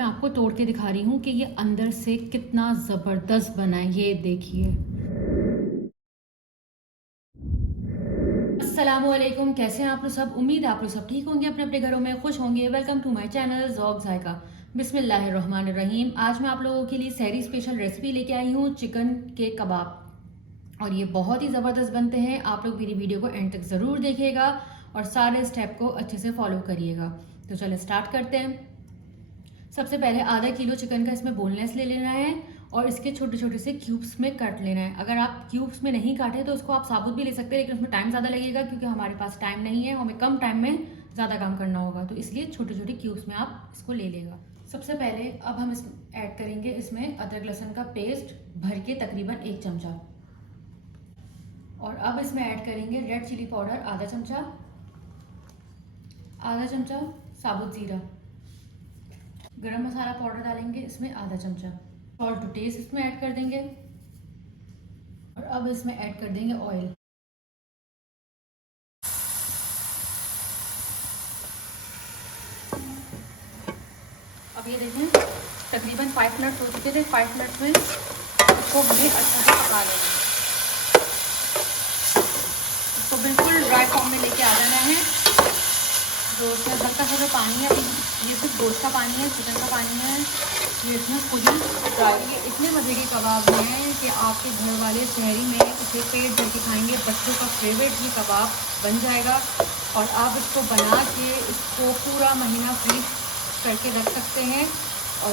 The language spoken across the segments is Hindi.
मैं आपको तोड़ के दिखा रही हूँ कि ये अंदर से कितना ज़बरदस्त बना है। ये देखिए। अस्सलामुअलैकुम, कैसे हैं आप लोग सब। उम्मीद है आप लोग सब ठीक होंगे, अपने अपने घरों में खुश होंगे। Welcome to my channel Zauq Zaika. बिस्मिल्लाहिर्रहमानिर्रहीम। आज मैं आप लोगों के लिए सहरी स्पेशल रेसिपी लेके आई हूँ, चिकन के कबाब। और ये बहुत ही ज़बरदस्त बनते हैं। आप लोग मेरी वीडियो को एंड तक ज़रूर देखिएगा और सारे स्टेप को अच्छे से फॉलो करिएगा। तो चलिए स्टार्ट करते हैं। सबसे पहले आधा किलो चिकन का इसमें बोनलेस ले लेना है और इसके छोटे छोटे से क्यूब्स में काट लेना है। अगर आप क्यूब्स में नहीं काटे तो उसको आप साबुत भी ले सकते हैं, लेकिन उसमें टाइम ज़्यादा लगेगा क्योंकि हमारे पास टाइम नहीं है, हमें कम टाइम में ज़्यादा काम करना होगा, तो इसलिए छोटे छोटे क्यूब्स में आप इसको ले लेगा। सबसे पहले अब हम इस ऐड करेंगे इसमें अदरक लहसुन का पेस्ट भर के तकरीबन 1 चमचा। और अब इसमें ऐड करेंगे रेड चिली पाउडर आधा चमचा, आधा चमचा साबुत ज़ीरा, गरम मसाला पाउडर डालेंगे इसमें आधा चमचा, सॉल्ट टू टेस्ट इसमें ऐड कर देंगे। और अब इसमें ऐड कर देंगे ऑयल। अब ये देखें तकरीबन 5 मिनट हो चुके थे। 5 मिनट में इसको हमें अच्छे से पका लेना है। इसको बिल्कुल ड्राई फॉर्म में लेके आ जाना है। जो उसमें हल्का सा जो पानी है, ये सिर्फ गोश्त का पानी है, चिकन का पानी है, ये इसमें खुद ही ड्राई। ये इतने मज़े के कबाब हैं कि आपके घर वाले शहरी में इसे पेट भर के खाएंगे। बच्चों का फेवरेट ये कबाब बन जाएगा और आप इसको बना के इसको पूरा महीना फ्रीज करके रख सकते हैं और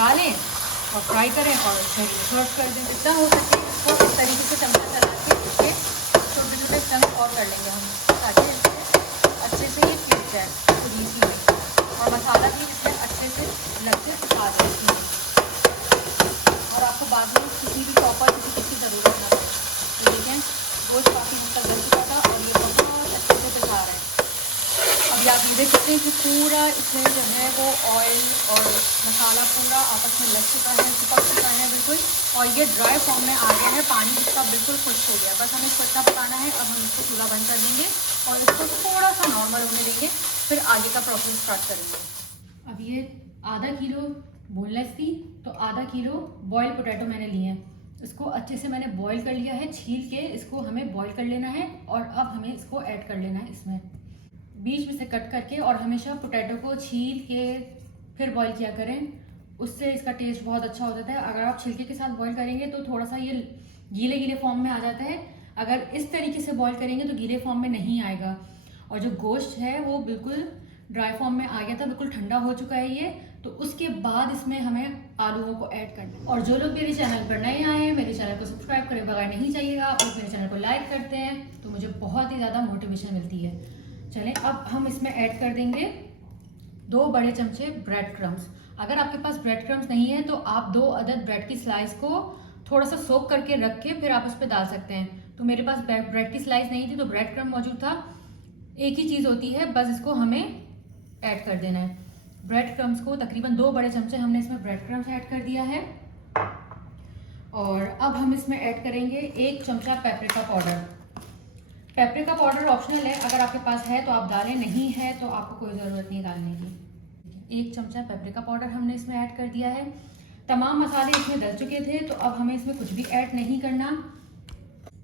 डालें और फ्राई करें और सर्व कर दें। जितना हो सके इसको इस तरीके से चमचा चला के इसके छोटे छोटे चंक और कर लेंगे हम, ताकि इससे अच्छे से ये पीस जाए खुद इसी में, और मसाला भी इसमें अच्छे से लग के पका दें इसमें। और आपको बाद में किसी भी चॉपर की ज़रूरत ना पड़े। तो देखें गोश्त काफ़ी हद तक गल चुका था और ये बहुत अच्छे से पिसा रहा है। अभी आप ये देख सकते हैं कि पूरा इसमें जो है वो ऑयल और मसाला पूरा आपस में लग चुका है, चिपक चुका है बिल्कुल, और ये ड्राई फॉर्म में आ गया है। पानी इसका बिल्कुल खुश्क हो गया। बस हमें इसको इतना पकाना है। अब हम इसको चूल्हा बंद कर देंगे और इसको थोड़ा सा नॉर्मल होने देंगे, फिर आगे का प्रोसेस स्टार्ट करेंगे। अब ये आधा किलो बोनलेस थी तो आधा किलो बॉयल पोटैटो मैंने लिए हैं। इसको अच्छे से मैंने बॉयल कर लिया है, छील के इसको हमें बॉयल कर लेना है। और अब हमें इसको ऐड कर लेना है इसमें बीच में से कट करके। और हमेशा पोटैटो को छील के फिर बॉईल किया करें, उससे इसका टेस्ट बहुत अच्छा हो जाता है। अगर आप छिलके के साथ बॉईल करेंगे तो थोड़ा सा ये गीले गीले फॉर्म में आ जाता है। अगर इस तरीके से बॉईल करेंगे तो गीले फॉर्म में नहीं आएगा। और जो गोश्त है वो बिल्कुल ड्राई फॉर्म में आ गया था, बिल्कुल ठंडा हो चुका है ये। तो उसके बाद इसमें हमें आलूओं को ऐड करना है। और जो लोग मेरे चैनल पर नए आए हैं, मेरे चैनल को सब्सक्राइब करे बगैर नहीं चाहिएगा। आप लोग मेरे चैनल को लाइक करते हैं तो मुझे बहुत ही ज़्यादा मोटिवेशन मिलती है। चलें अब हम इसमें ऐड कर देंगे 2 बड़े चमचे ब्रेड क्रम्स। अगर आपके पास ब्रेड क्रम्स नहीं है तो आप 2 अदद ब्रेड की स्लाइस को थोड़ा सा सोक करके रख के फिर आप उस पर डाल सकते हैं। तो मेरे पास ब्रेड की स्लाइस नहीं थी तो ब्रेड क्रम्ब मौजूद था। एक ही चीज़ होती है, बस इसको हमें ऐड कर देना है। ब्रेड क्रम्स को तकरीबन 2 बड़े चमचे हमने इसमें ब्रेड क्रम्स ऐड कर दिया है। और अब हम इसमें ऐड करेंगे 1 चमचा paprika powder. Paprika powder optional है, अगर आपके पास है तो आप डालें, नहीं है तो आपको कोई ज़रूरत नहीं डालने की। 1 चमचा पेपरिका पाउडर हमने इसमें ऐड कर दिया है। तमाम मसाले इसमें डल चुके थे तो अब हमें इसमें कुछ भी ऐड नहीं करना।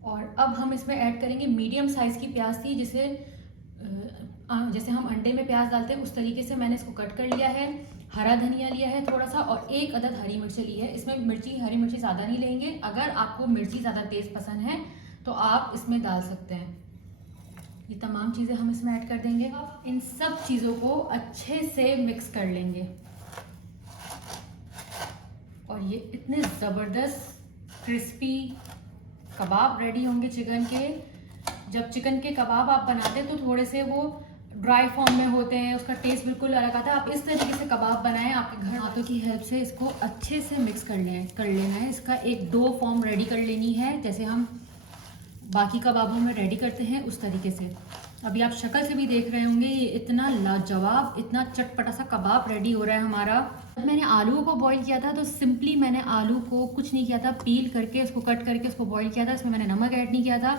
और अब हम इसमें ऐड करेंगे मीडियम साइज़ की प्याज थी, जैसे हम अंडे में प्याज डालते हैं उस तरीके से मैंने इसको कट कर लिया है। हरा धनिया लिया है थोड़ा सा, और 1 अदद हरी मिर्च ली है। इसमें हरी मिर्ची ज़्यादा नहीं लेंगे। अगर आपको मिर्ची ज़्यादा तेज़ पसंद है तो आप इसमें डाल सकते हैं। ये तमाम चीज़ें हम इसमें ऐड कर देंगे। अब इन सब चीज़ों को अच्छे से मिक्स कर लेंगे। और ये इतने ज़बरदस्त क्रिस्पी कबाब रेडी होंगे चिकन के। जब चिकन के कबाब आप बनाते हैं तो थोड़े से वो ड्राई फॉर्म में होते हैं, उसका टेस्ट बिल्कुल अलग आता है। आप इस तरीके से कबाब बनाएं, आपके घर हाथों की हेल्प से इसको अच्छे से मिक्स कर लेना है। इसका एक डो फॉर्म रेडी कर लेनी है, जैसे हम बाकी कबाबों में रेडी करते हैं उस तरीके से। अभी आप शक्ल से भी देख रहे होंगे ये इतना लाजवाब, इतना चटपटा सा कबाब रेडी हो रहा है हमारा। जब मैंने आलूओं को बॉईल किया था तो सिंपली मैंने आलू को कुछ नहीं किया था, पील करके उसको कट करके उसको बॉईल किया था। इसमें मैंने नमक ऐड नहीं किया था।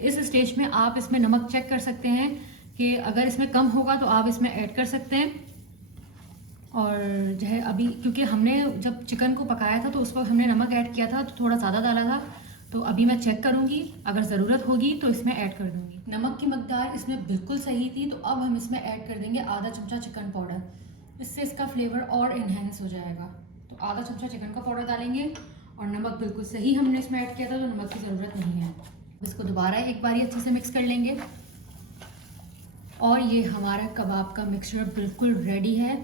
इस स्टेज में आप इसमें नमक चेक कर सकते हैं कि अगर इसमें कम होगा तो आप इसमें ऐड कर सकते हैं। और जो है अभी क्योंकि हमने जब चिकन को पकाया था तो उस वक्त हमने नमक ऐड किया था तो थोड़ा ज़्यादा डाला था, तो अभी मैं चेक करूँगी, अगर ज़रूरत होगी तो इसमें ऐड कर दूँगी। नमक की मकदार इसमें बिल्कुल सही थी, तो अब हम इसमें ऐड कर देंगे आधा चमचा चिकन पाउडर। इससे इसका फ्लेवर और इन्हेंस हो जाएगा। तो आधा चमचा चिकन का पाउडर डालेंगे और नमक बिल्कुल सही हमने इसमें ऐड किया था, तो नमक की ज़रूरत नहीं है। इसको दोबारा एक बारी अच्छे से मिक्स कर लेंगे और ये हमारा कबाब का मिक्सचर बिल्कुल रेडी है।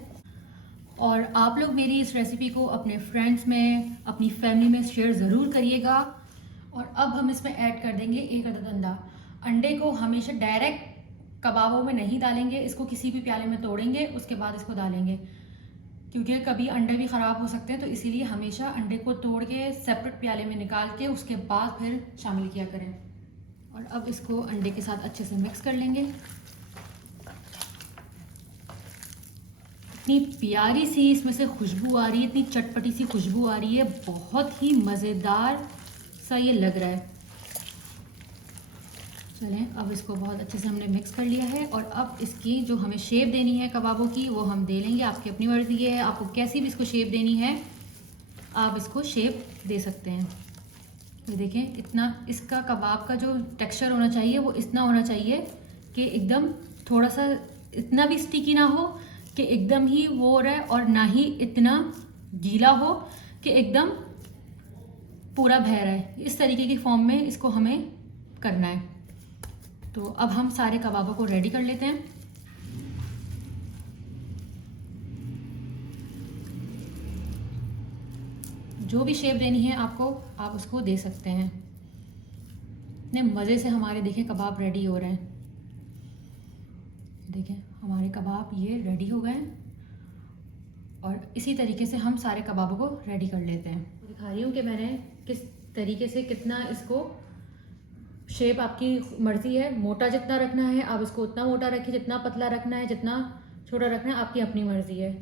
और आप लोग मेरी इस रेसिपी को अपने फ्रेंड्स में, अपनी फैमिली में शेयर ज़रूर करिएगा। और अब हम इसमें ऐड कर देंगे 1 अदद अंडा। अंडे को हमेशा डायरेक्ट कबाबों में नहीं डालेंगे, इसको किसी भी प्याले में तोड़ेंगे, उसके बाद इसको डालेंगे, क्योंकि कभी अंडे भी ख़राब हो सकते हैं। तो इसीलिए हमेशा अंडे को तोड़ के सेपरेट प्याले में निकाल के उसके बाद फिर शामिल किया करें। और अब इसको अंडे के साथ अच्छे से मिक्स कर लेंगे। इतनी प्यारी सी इसमें से खुशबू आ रही है, इतनी चटपटी सी खुशबू आ रही है, बहुत ही मज़ेदार सा ये लग रहा है। चलें, अब इसको बहुत अच्छे से हमने मिक्स कर लिया है और अब इसकी जो हमें शेप देनी है कबाबों की वो हम दे लेंगे। आपकी अपनी मर्ज़ी है, आपको कैसी भी इसको शेप देनी है आप इसको शेप दे सकते हैं। तो देखें, इतना इसका कबाब का जो टेक्सचर होना चाहिए वो इतना होना चाहिए कि एकदम थोड़ा सा इतना भी स्टिकी ना हो कि एकदम ही वो हो रहा है, और ना ही इतना गीला हो कि एकदम पूरा बह रहा है। इस तरीके की फॉर्म में इसको हमें करना है। तो अब हम सारे कबाबों को रेडी कर लेते हैं। जो भी शेप देनी है आपको, आप उसको दे सकते हैं। इतने मज़े से हमारे देखें कबाब रेडी हो रहे हैं। देखें हमारे कबाब ये रेडी हो गए हैं और इसी तरीके से हम सारे कबाबों को रेडी कर लेते हैं। दिखा रही हूँ कि मैंने किस तरीके से कितना इसको शेप आपकी मर्ज़ी है, मोटा जितना रखना है आप इसको उतना मोटा रखिए, जितना पतला रखना है, जितना छोटा रखना है आपकी अपनी मर्ज़ी है।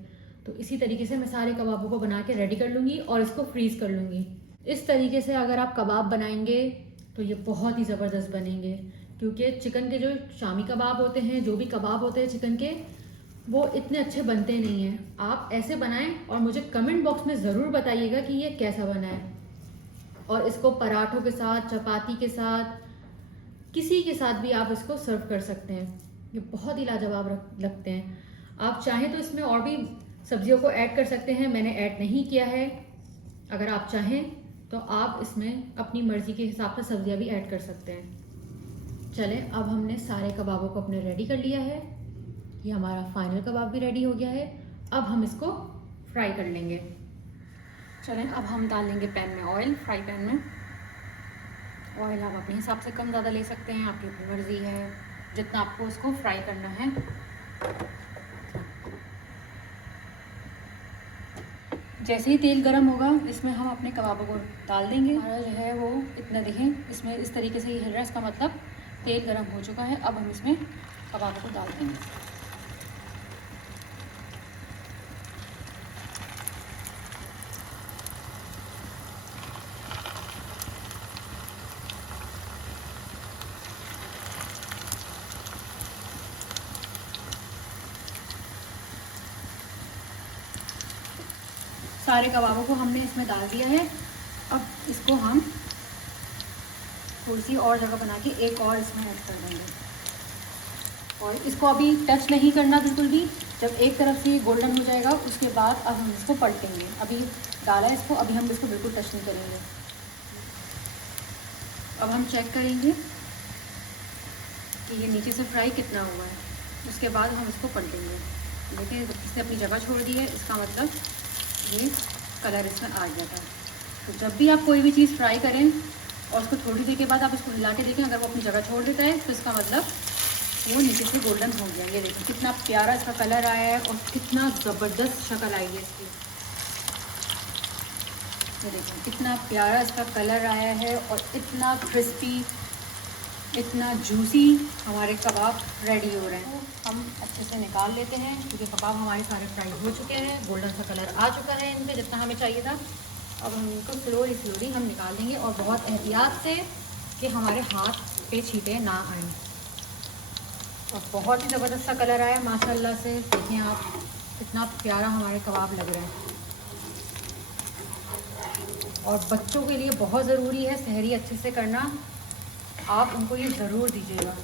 तो इसी तरीके से मैं सारे कबाबों को बना के रेडी कर लूँगी और इसको फ्रीज़ कर लूँगी। इस तरीके से अगर आप कबाब बनाएंगे तो ये बहुत ही ज़बरदस्त बनेंगे, क्योंकि चिकन के जो शामी कबाब होते हैं, जो भी कबाब होते हैं चिकन के, वो इतने अच्छे बनते नहीं हैं। आप ऐसे बनाएं और मुझे कमेंट बॉक्स में ज़रूर बताइएगा कि ये कैसा बना है। और इसको पराठों के साथ, चपाती के साथ, किसी के साथ भी आप इसको सर्व कर सकते हैं। ये बहुत ही लाजवाब लगते हैं। आप चाहें तो इसमें और भी सब्जियों को ऐड कर सकते हैं, मैंने ऐड नहीं किया है। अगर आप चाहें तो आप इसमें अपनी मर्ज़ी के हिसाब से सब्जियां भी ऐड कर सकते हैं। चलें, अब हमने सारे कबाबों को अपने रेडी कर लिया है। ये हमारा फाइनल कबाब भी रेडी हो गया है। अब हम इसको फ्राई कर लेंगे। चलें, अब हम डालेंगे पैन में ऑयल। फ्राई पैन में ऑयल आप अपने हिसाब से कम ज़्यादा ले सकते हैं, आपकी अपनी मर्ज़ी है जितना आपको इसको फ्राई करना है। जैसे ही तेल गरम होगा इसमें हम अपने कबाबों को डाल देंगे। हमारा जो है वो इतना देखें, इसमें इस तरीके से ही हिल रहा है, इसका मतलब तेल गरम हो चुका है। अब हम इसमें कबाबों को डाल देंगे। सारे कबाबों को हमने इसमें डाल दिया है। अब इसको हम थोड़ी सी और जगह बना के एक और इसमें ऐड कर देंगे और इसको अभी टच नहीं करना बिल्कुल भी। जब एक तरफ से गोल्डन हो जाएगा उसके बाद अब हम इसको पलटेंगे। अभी डाला है इसको, अभी हम इसको बिल्कुल टच नहीं करेंगे। अब हम चेक करेंगे कि ये नीचे से फ्राई कितना हुआ है, उसके बाद हम इसको पलटेंगे। देखिए इसने अपनी जगह छोड़ दी है, इसका मतलब ये कलर इसमें आ गया था। तो जब भी आप कोई भी चीज़ फ्राई करें और उसको थोड़ी देर के बाद आप इसको हिला के देखें, अगर वो अपनी जगह छोड़ देता है तो इसका मतलब वो नीचे से गोल्डन हो गया। ये देखिए कितना प्यारा इसका कलर आया है और कितना ज़बरदस्त शक्ल आई है इसकी। ये देखिए कितना प्यारा इसका कलर आया है और इतना क्रिस्पी, इतना जूसी हमारे कबाब रेडी हो रहे हैं। तो हम अच्छे से निकाल लेते हैं क्योंकि कबाब हमारे सारे फ्राई हो चुके हैं, गोल्डन सा कलर आ चुका है इनके जितना हमें चाहिए था। अब हम इनको स्लोली हम निकाल देंगे और बहुत एहतियात से कि हमारे हाथ पे छींटे ना आए। और बहुत ही ज़बरदस्त सा कलर आया माशाल्लाह से। देखें आप कितना प्यारा हमारे कबाब लग रहे हैं। और बच्चों के लिए बहुत ज़रूरी है सहरी अच्छे से करना, आप उनको ये ज़रूर दीजिएगा।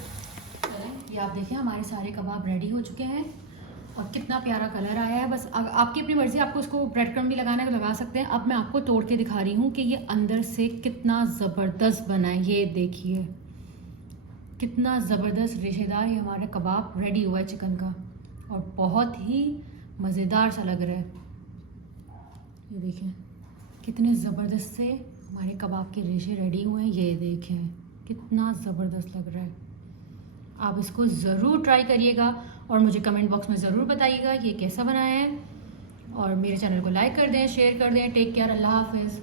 ये आप देखिए हमारे सारे कबाब रेडी हो चुके हैं और कितना प्यारा कलर आया है। बस आपकी अपनी मर्ज़ी, आपको उसको ब्रेड क्रम्ब भी लगाना है तो लगा सकते हैं। अब मैं आपको तोड़ के दिखा रही हूँ कि ये अंदर से कितना ज़बरदस्त बना है। ये देखिए कितना ज़बरदस्त रेशेदार ये हमारा कबाब रेडी हुआ है चिकन का, और बहुत ही मज़ेदार सा लग रहा है। ये देखें कितने ज़बरदस्त से हमारे कबाब के रेशे रेडी हुए हैं। ये देखें कितना ज़बरदस्त लग रहा है। आप इसको ज़रूर ट्राई करिएगा और मुझे कमेंट बॉक्स में ज़रूर बताइएगा ये कैसा बनाया है। और मेरे चैनल को लाइक कर दें, शेयर कर दें। टेक केयर, अल्लाह हाफ़िज़।